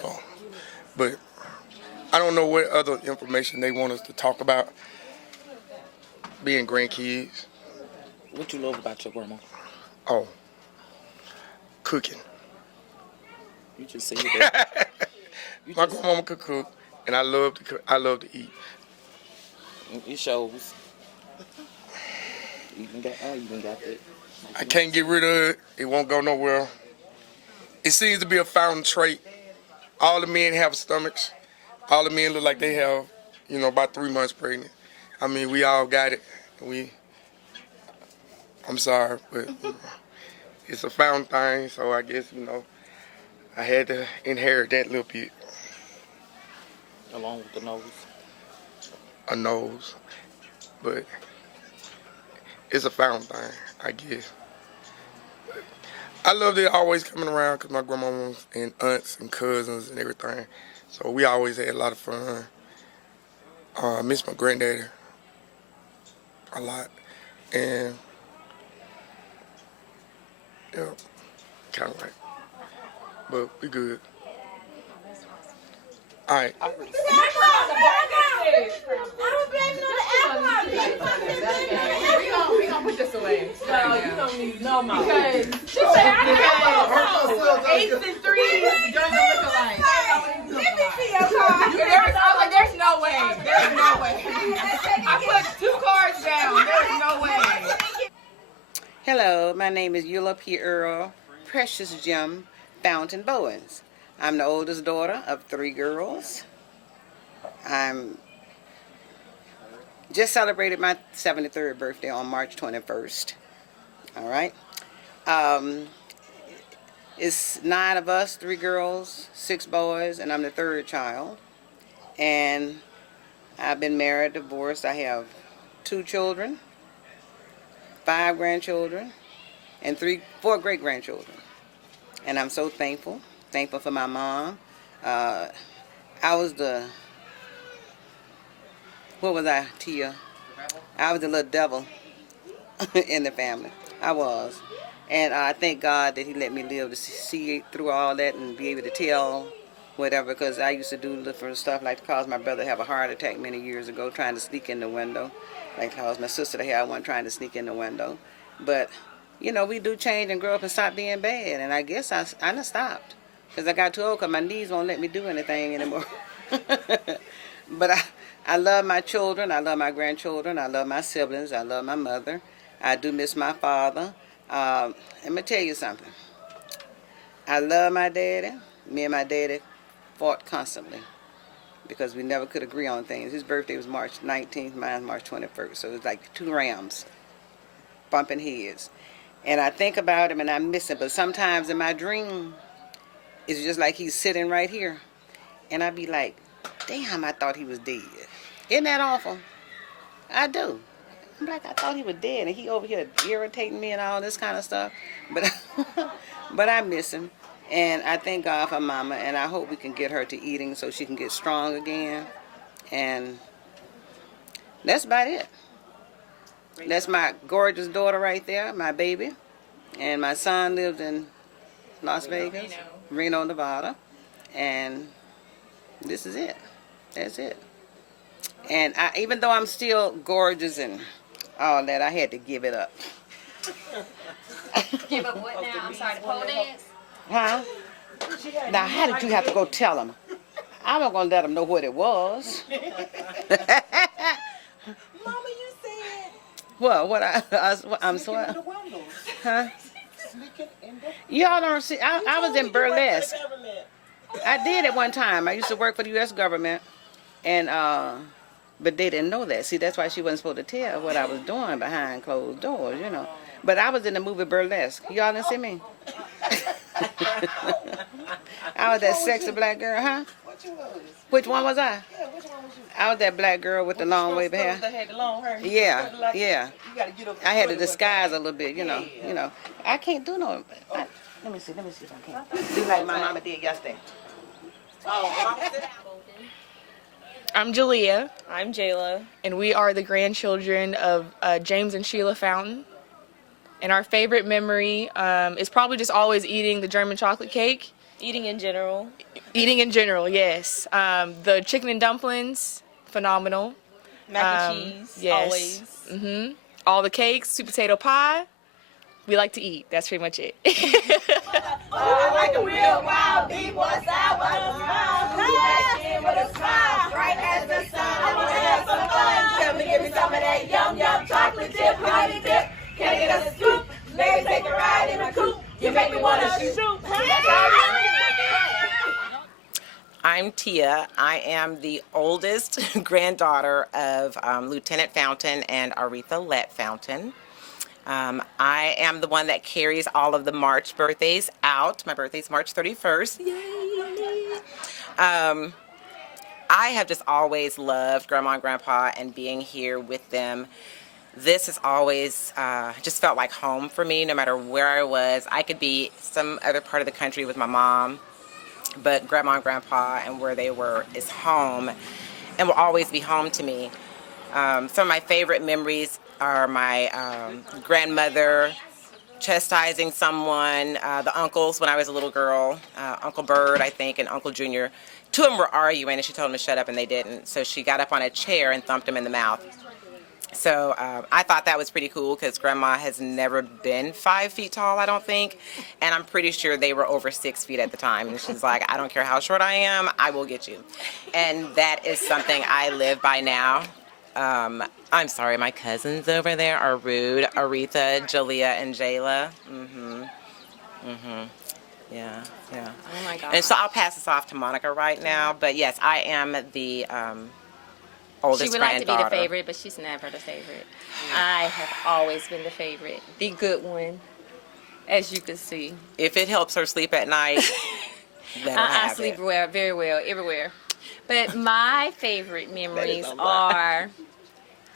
Oh. But I don't know what other information they want us to talk about. Being grandkids. What you love about your grandma? Oh, cooking. You just said that. My grandmama could cook, and I love to cook. I love to eat. It shows. You even got that. I can't get rid of it. It won't go nowhere. It seems to be a fountain trait. All the men have stomachs. All the men look like they have, you know, about 3 months pregnant. I mean, we all got it. I'm sorry, but it's a fountain thing, so I guess, you know, I had to inherit that little bit. Along with the nose. A nose. But it's a fountain thing, I guess. I love it always coming around because my grandmamas and aunts and cousins and everything. So we always had a lot of fun. I miss my granddaddy a lot. And, yeah, kind of like. But we good. All right. We gonna put this away. No, you don't need no more. Because she said I got 8s and 3s don't look alike. Let me see your card. There's no way. There's no way. I put 2 cards down. There's no way. Hello, my name is Eula P. Earl, Precious Gem, Fountain Bowens. I'm the oldest daughter of 3 girls. I'm just celebrated my 73rd birthday on March 21st. All right. It's 9 of us, 3 girls, 6 boys, and I'm the 3rd child. And I've been married, divorced. I have 2 children, 5 grandchildren, and 4 great-grandchildren. And I'm so thankful for my mom. I was Tia? I was the little devil in the family. I was. And I thank God that he let me live to see through all that and be able to tell whatever, because I used to do different stuff like to cause my brother to have a heart attack many years ago, trying to sneak in the window. Like to cause my sister to have one trying to sneak in the window. But, you know, we do change and grow up and stop being bad. And I guess I done stopped. Because I got too old because my knees won't let me do anything anymore. But I love my children. I love my grandchildren. I love my siblings. I love my mother. I do miss my father. Let me tell you something. I love my daddy. Me and my daddy fought constantly because we never could agree on things. His birthday was March 19th, mine March 21st. So it was like 2 rams bumping heads. And I think about him and I miss him. But sometimes in my dream, it's just like he's sitting right here. And I'd be like, damn, I thought he was dead. Isn't that awful? I do. I'm like, I thought he was dead, and he over here irritating me and all this kind of stuff. But, but I miss him, and I thank God for Mama, and I hope we can get her to eating so she can get strong again. And that's about it. That's my gorgeous daughter right there, my baby, and my son lives in Las Vegas, Reno, Nevada, and this is it. That's it. And even though I'm still gorgeous and all that, I had to give it up. Give up what now? I'm sorry, the pole dance? Huh? Now, how did you have to go tell them? I wasn't going to let them know what it was. Mama, you said What I'm sorry. Huh? Y'all don't see, I was in burlesque. I did at one time. I used to work for the U.S. government, and but they didn't know that. See, that's why she wasn't supposed to tell what I was doing behind closed doors, you know. But I was in the movie Burlesque. Y'all didn't see me? I was that sexy black girl, huh? Which one was I? Yeah, which one was you? I was that black girl with the long wavy hair. That had the long hair. Yeah, yeah. You gotta get up. I had to disguise a little bit, you know. You know, I can't do no. Let me see if I can. Do like my mama did yesterday. I'm Jalea, I'm Jayla. and we are the grandchildren of James and Sheila Fountain. And our favorite memory is probably just always eating the German chocolate cake. Eating in general. Eating in general, yes. The chicken and dumplings, phenomenal. Mac and cheese, yes. always. Mm-hmm. All the cakes, sweet potato pie. We like to eat. That's pretty much it. I like a real wild bee, what's out, what's smile. Back in with a smile, bright as the sun. I wanna have some fun. Come and give me some of that yum yum chocolate chip, honey dip. Can I get a scoop? Let me take a ride in a coupe. You make me wanna shoot. I'm Tia. I am the oldest granddaughter of Lieutenant Fountain and Aretha Let Fountain. I am the one that carries all of the March birthdays out. My birthday's March 31st. Yay! I have just always loved Grandma and Grandpa and being here with them. This has always just felt like home for me, no matter where I was. I could be some other part of the country with my mom, but Grandma and Grandpa and where they were is home and will always be home to me. Some of my favorite memories are my grandmother chastising someone, the uncles when I was a little girl, Uncle Bird, I think, and Uncle Junior. Two of them were arguing, and she told them to shut up, and they didn't. So she got up on a chair and thumped them in the mouth. So I thought that was pretty cool because Grandma has never been 5 feet tall, I don't think. And I'm pretty sure they were over 6 feet at the time. And she's like, I don't care how short I am, I will get you. And that is something I live by now. I'm sorry, my cousins over there are rude. Aretha, Jalea, and Jayla. Yeah. Oh my God. And so I'll pass this off to Monica right now. But yes, I am the oldest She would like to be the granddaughter. favorite, but she's never the favorite. I have always been the favorite, the good one, as you can see. If it helps her sleep at night, let her I have sleep it. well, very well, everywhere. But my favorite memories are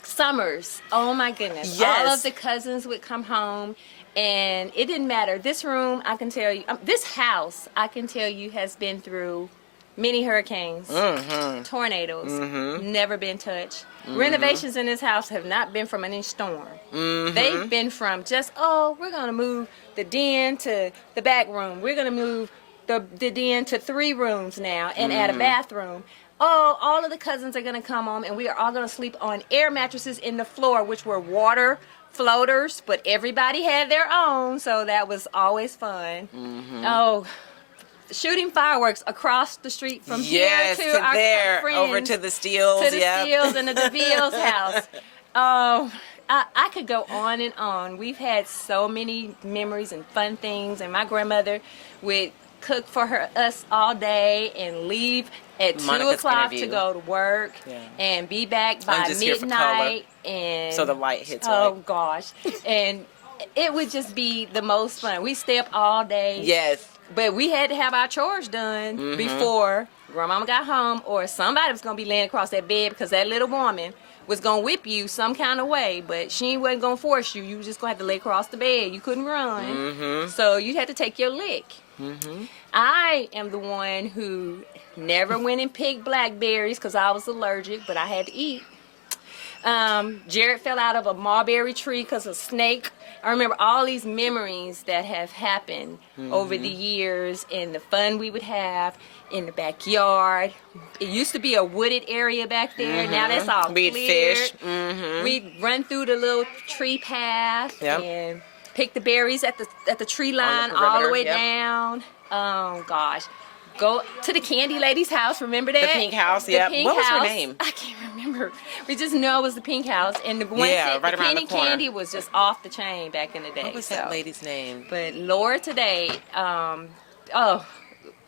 summers. Oh my goodness. Yes. All of the cousins would come home and it didn't matter. This room, I can tell you, this house, I can tell you has been through many hurricanes, tornadoes, never been touched. Renovations in this house have not been from any storm. They've been from just, we're going to move the den to the back room. We're going to move the den to 3 rooms now and add a bathroom. All of the cousins are going to come home and we are all going to sleep on air mattresses in the floor, which were water floaters, but everybody had their own, so that was always fun. Shooting fireworks across the street from here to our there, friends, over to the Steels, to the Steels and the DeVille's house. I could go on and on. We've had so many memories and fun things, and my grandmother would cook for us all day and leave at 2 o'clock to go to work and be back by midnight. And so the light hits right. Gosh. And it would just be the most fun. We stay up all day. Yes. But we had to have our chores done before Grandmama got home, or somebody was going to be laying across that bed because that little woman was going to whip you some kind of way, but she wasn't going to force you. You were just going to have to lay across the bed. You couldn't run. So you had to take your lick. I am the one who never went and picked blackberries because I was allergic, but I had to eat. Jared fell out of a mulberry tree because a snake I remember all these memories that have happened over the years, and the fun we would have in the backyard. It used to be a wooded area back there. Now that's all We'd cleared. fish. We'd run through the little tree path and pick the berries at the tree line all the way down. Oh gosh. Go to the Candy Lady's house. Remember that? The pink house, The yeah. pink What was her house. name? I can't remember. We just know it was the pink house. And the one Yeah, said right the around penny the corner. candy was just off the chain back in the day. What was that lady's name? But Lord, today,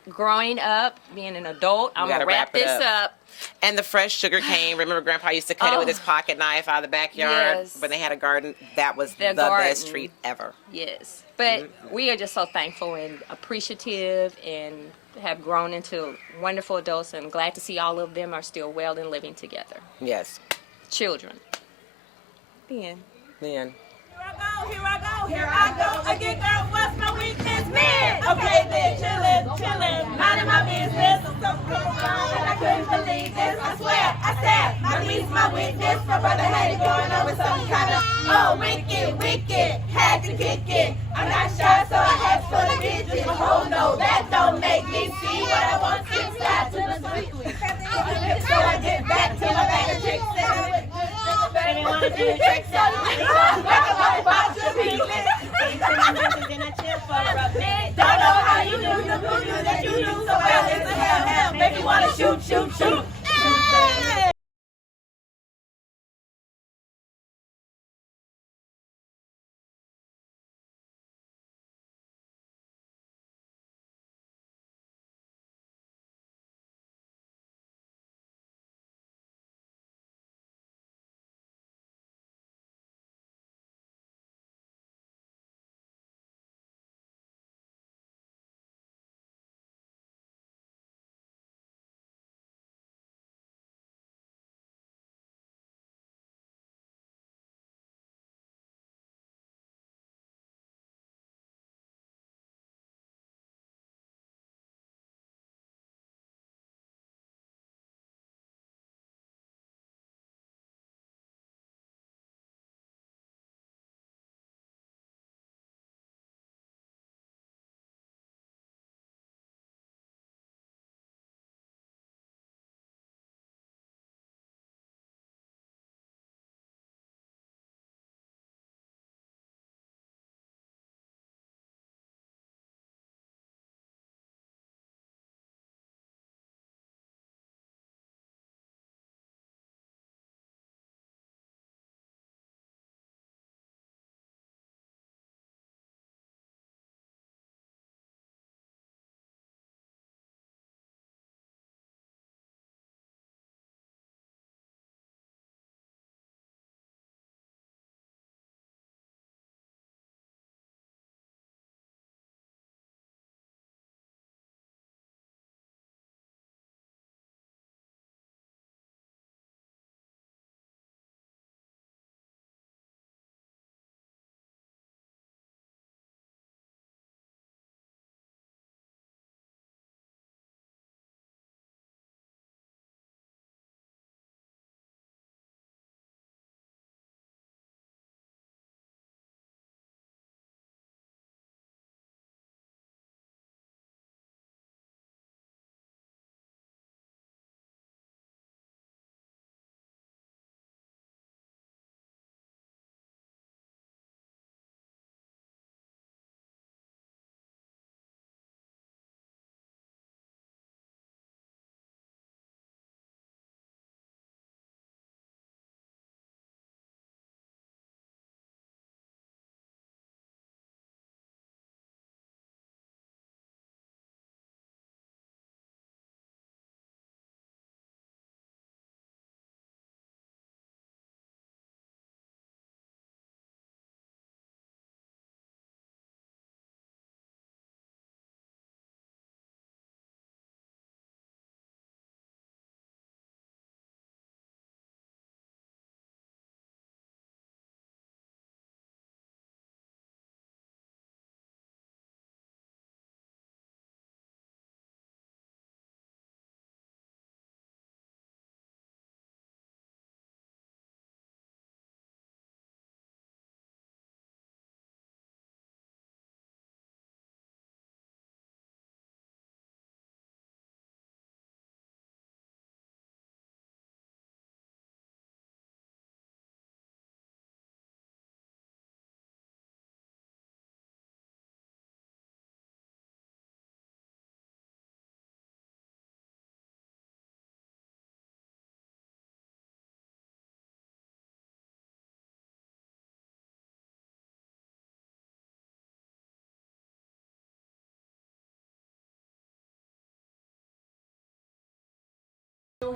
growing up, being an adult, I'm going to wrap this up. And the fresh sugar cane. Remember Grandpa used to cut it with his pocket knife out of the backyard Yes. when they had a garden? That was the garden. best treat ever. Yes. But we are just so thankful and appreciative and have grown into wonderful adults, and glad to see all of them are still well and living together. Yes. Children. The end. The end. Here I go again, girl. What's my weakness? Men. Okay, then chillin', minding my business. I'm so cold, and I couldn't believe this. I swear, I said, my least my weakness. My brother had it going on with some kind of wicked. Had to kick it. I'm not shy, so I had full of digits. Oh no, that don't make me see what I want to slide to the sweet. So I get back to my bag of tricks. Don't know how you do that you do so well. It's a hell, make me wanna shoot.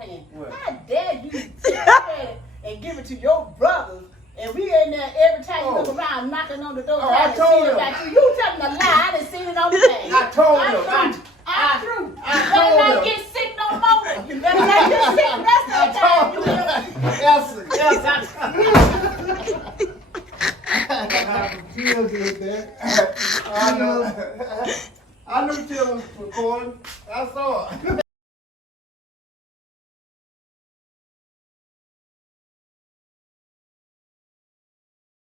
saying? What? How dare you take credit and give it to your brothers? And we in there every time you look around knocking on the door. Oh, I trying to told see him. about you. You telling a lie. I done seen it on the thing. I told him. I'm through. You I better told not him. get sick no more. You better not get sick the rest of the time. You I know Till was recording. I saw it.